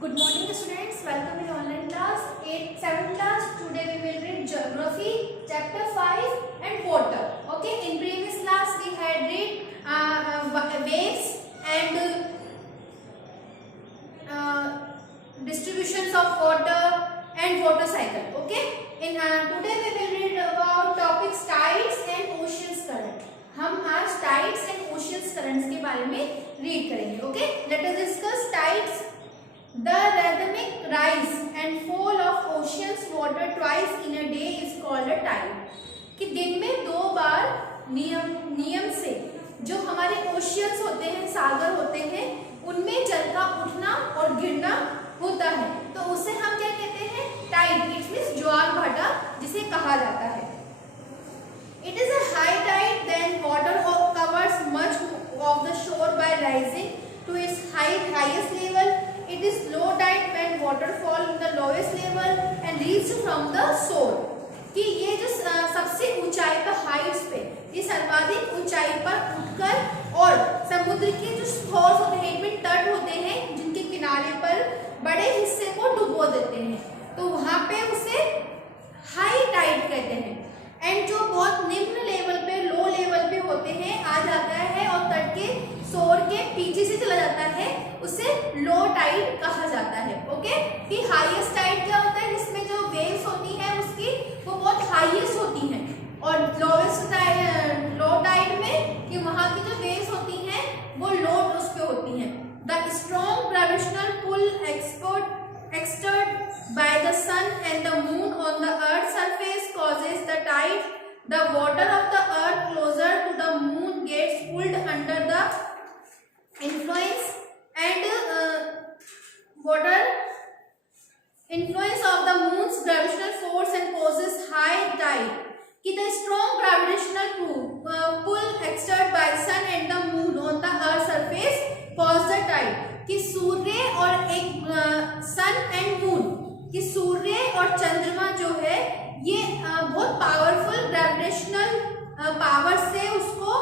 Good morning students, welcome in online class 7th class. Today we will read geography chapter 5 and water. Okay, in previous class we had read waves and distributions of water and water cycle. Okay, in today we will read about topics tides and oceans current. हम आज tides and oceans currents के बारे में read करेंगे. Okay, let us discuss tides. The rhythmic rise and fall of ocean's water twice in a day is called a tide. कि दिन में दो बार नियम से जो हमारे ओशियंस होते हैं, सागर होते हैं, उनमें जल का उठना और गिरना होता है, तो उसे हम क्या कहते हैं? टाइड. इट मीन्स ज्वार भाटा जिसे कहा जाता है. It is a high tide then water covers much of the shore by rising to its highest level. It is low tide when water fall in the lowest level and reach from the shore. कि ये जो सबसे ऊंचाई पर Heights पे, ये सर्वाधिक ऊंचाई पर उठकर और समुद्र के जो शोर्स होते हैं, इनमें तट होते हैं, जिनके किनारे पर बड़े हिस्से को डुबो देते हैं, तो वहां पे उसे हाई टाइड कहते हैं. एंड जो बहुत निम्न लेवल पे, लो लेवल पे होते हैं, आ जाता है और तट के शोर के पीछे से चला जाता है, उसे लो टाइड कहा जाता है. ओके, फिर हाईएस्ट टाइड क्या होता है? जिसमें जो वेव्स होती हैं उसकी वो बहुत हाईएस्ट होती हैं, और लोवेस्ट टाइड, लो टाइड में कि वहां की जो वेव्स होती हैं वो लो उस पे होती हैं. The strong gravitational pull exerted by the sun and the moon on the earth's surface causes the tide. The water of the earth closer to the moon gets pulled under the influence of the moon's gravitational force and causes high tide. कि the strong gravitational pull exerted by sun and the moon on the earth's surface cause the tide. कि सूर्य और एक सन and moon, कि सूर्य और चंद्रमा जो है ये बहुत पावरफुल ग्रेविटेशनल पावर से उसको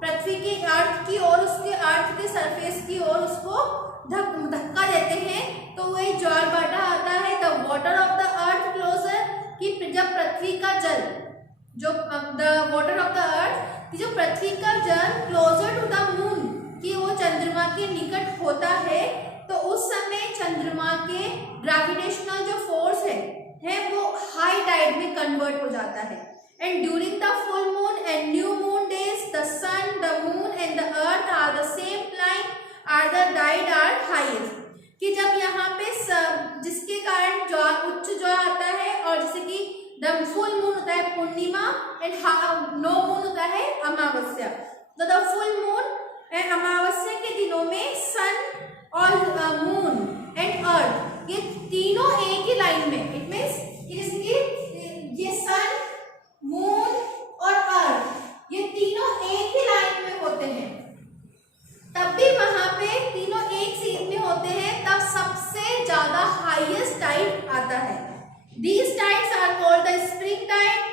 पृथ्वी के अर्थ की और उसके अर्थ के सरफेस की ओर उसको धक्का देते हैं, तो वही ज्वार भाटा आता है. The water of the earth closer, कि जब पृथ्वी का जल, जो the water of the earth, कि जो पृथ्वी का जल क्लोजर टू द मून, कि वो चंद्रमा के निकट होता है, तो उस समय चंद्रमा के ग्रेविटेशनल जो फोर्स है वो हाई टाइड में कन्वर्ट हो जाता है. And during the full moon and new moon days the sun, the moon and the earth are the same line are the tide are highest. कि जब यहाँ पे जिसके कारण ज्वार, उच्च ज्वार आता है, और जैसे कि द फुल मून होता है पूर्णिमा एंड नो मून होता है अमावस्या. तो द फुल मून एंड अमावस्या के दिनों में सन और मून एंड अर्थ, ये तीनों एक ही लाइन में, इट मीन्स ये सन, मून और अर्थ ये तीनों एक ही लाइन में होते हैं. तब भी वहां पे तीनों एक सीन में होते हैं, तब सबसे ज्यादा हाईएस्ट टाइड आता है. These tides are called the spring tide.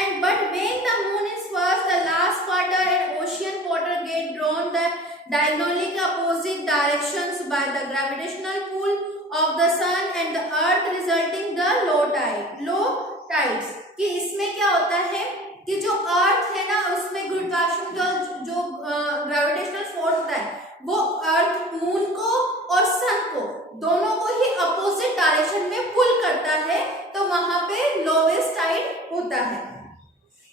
And but when the moon is first, the last quarter and ocean water get drawn the diagonally opposite directions by the gravitational pull of the sun and the earth, resulting the low tides. कि इसमें क्या होता है कि जो अर्थ है ना, उसमें गुरुत्वाकर्षण जो ग्रेविटेशनल फोर्स होता है, वो अर्थ, मून को और सन को, दोनों को ही अपोजिट डायरेक्शन में पुल करता है, तो वहां पे लोवेस्ट टाइड होता है.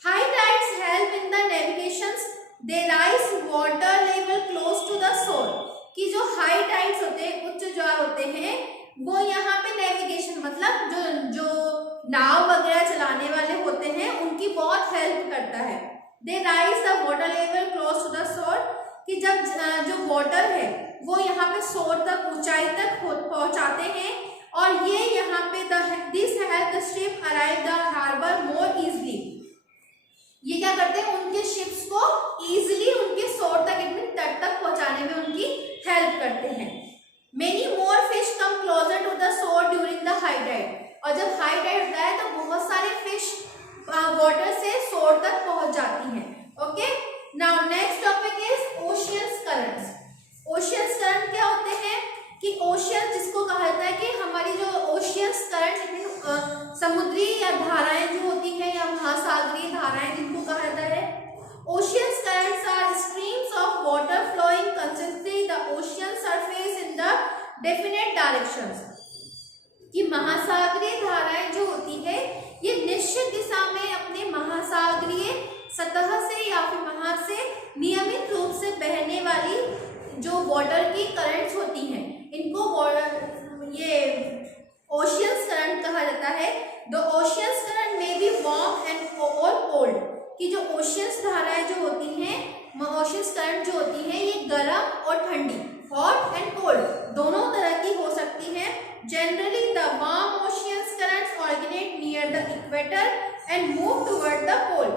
High tides help in the navigations. They rise water level close to the shore. कि जो high tides होते हैं, उच्च ज्वार होते हैं, वो यहाँ पे नेविगेशन मतलब जो नाव वगैरह चलाने वाले होते हैं, उनकी बहुत हेल्प करता है. They rise the water level close to the shore. कि जब जो वाटर है वो यहाँ पे शोर तक, ऊंचाई तक पहुंचाते हैं, और ये यहाँ पे this help the ship arrive the harbor more easily. ये क्या करते हैं? उनके शिप्स को इजीली उनके शोर तक, इनमें तट तक पहुंचाने में उनकी हेल्प करते हैं. Many more fish come closer to the shore during the high tide. और जब हाई टाइड होता है तो बहुत सारे फिश वाटर से शोर तक पहुंच जाती हैं. Okay, now next topic is oceans currents. Oceans current क्या होते हैं? कि ओशियन जिसको कहा जाता है समुद्री या धाराएं जो होती हैं या महासागरीय धाराएं जिनको कहा जाता है। Oceans currents are streams of water flowing consistently the ocean surface in the definite directions. कि महासागरीय धाराएं जो होती है ये निश्चित दिशा में अपने महासागरीय सतह से या फिर वहां से नियमित रूप से बहने वाली जो वाटर की करंट्स होती हैं इनको ये ओशियंस करंट कहा जाता है। द ओशियंस करंट में बी वार्म एंड और कोल्ड। कि जो ओशियंस धाराएं जो होती हैं ओशियंस करंट जो होती हैं ये गर्म और ठंडी हॉट एंड कोल्ड दोनों तरह की हो सकती है। Generally the warm oceans currents originate near the equator and move toward the pole.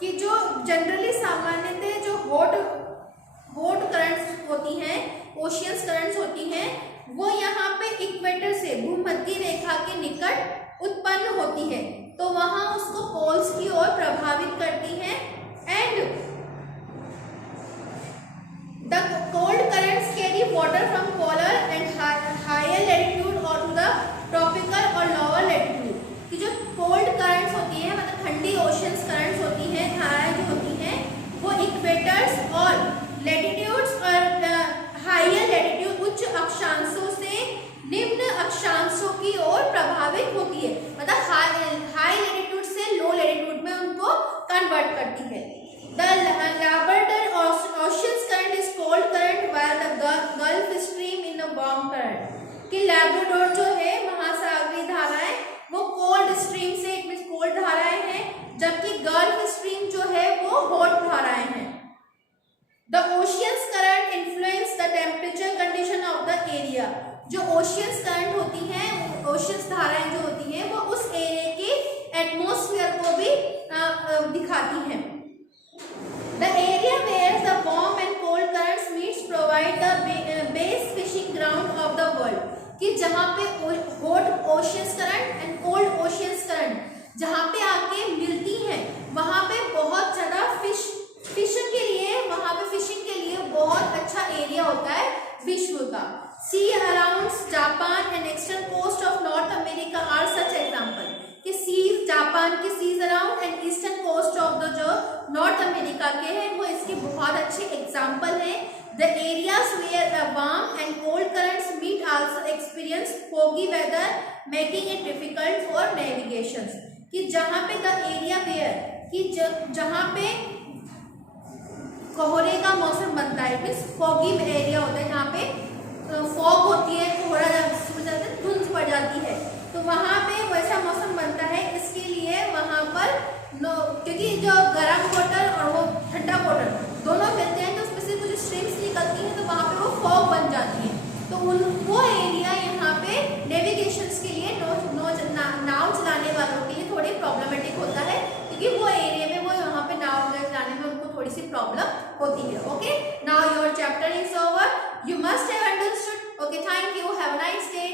कि जो जनरली सामान्यतः जो हॉट करंट्स होती हैं ओशियंस करंट्स होती हैं वो यहाँ पे इक्वेटर से भूमध्य रेखा के निकट उत्पन्न होती है तो वहां उसको पोल्स की ओर प्रभावित करती हैं। And the cold currents carry water from polar and higher latitude और टू द ट्रॉपिकल और लोअर लैटिट्यूड। कि जो कोल्ड करंट्स होती है मतलब ठंडी ओशियंस करंट्स होती हैं धाराएं जो होती हैं वो इक्वेटर्स और लैटिट्यूड्स और हायर लैटिट्यूड उच्च अक्षांशों से निम्न अक्षांशों की ओर प्रभावित होती है मतलब हाई लैटिट्यूड से लो लैटिट्यूड में उनको कन्वर्ट करती है। The Labrador oceans current is cold current while the gulf stream in a warm current. कि लैब्राडोर जो है महासागरीय धाराएं वो कोल्ड स्ट्रीम से इट मींस कोल्ड धाराएं हैं जबकि गल्फ स्ट्रीम जो है वो हॉट धाराएं हैं। The oceans current influence the temperature condition of the area. जो ओशियंस करंट होती हैं ओशियंस धाराएं जो होती हैं वो उस एरिया के एटमॉस्फेयर को भी दिखाती हैं। The area where the warm and cold currents meets provide the best fishing ground of the world. कि जहाँ पे hot oceans current and cold oceans current जहाँ पे आके मिलती हैं वहाँ पे बहुत ज़्यादा फिशिंग के लिए वहाँ पे फिशिंग के लिए बहुत अच्छा एरिया होता है विश्व का। Sea around Japan and eastern coast of North America are such example. कि सीज जापान के seas around and eastern coast of the जो नॉर्थ अमेरिका के हैं वो इसके बहुत अच्छे एग्जाम्पल हैं। The areas where warm and cold currents meet also experience foggy weather making it difficult for navigation। कि जहाँ पे द एरिया वेयर कि जहाँ पे कोहरे का मौसम बनता है मीन्स फॉगी एरिया होता है जहाँ पे फॉग होती है कोहरा धुंध पड़ जाती है तो वहाँ पे वैसा मौसम बनता है। इसके लिए वहाँ पर क्योंकि जो गर्म वाटर और वो ठंडा वाटर दोनों मिलते हैं तो उसमें से कुछ स्ट्रीम्स निकलती हैं तो वहाँ पे वो फॉग बन जाती है तो वो एरिया यहाँ पे नेविगेशंस के लिए नाव चलाने वालों के लिए थोड़ी प्रॉब्लमेटिक होता है क्योंकि वो एरिया में वो यहाँ पे नाव चलाने में उनको थोड़ी सी प्रॉब्लम होती है। Okay, now your chapter is over, you must have understood. Okay, thank you, have a nice day.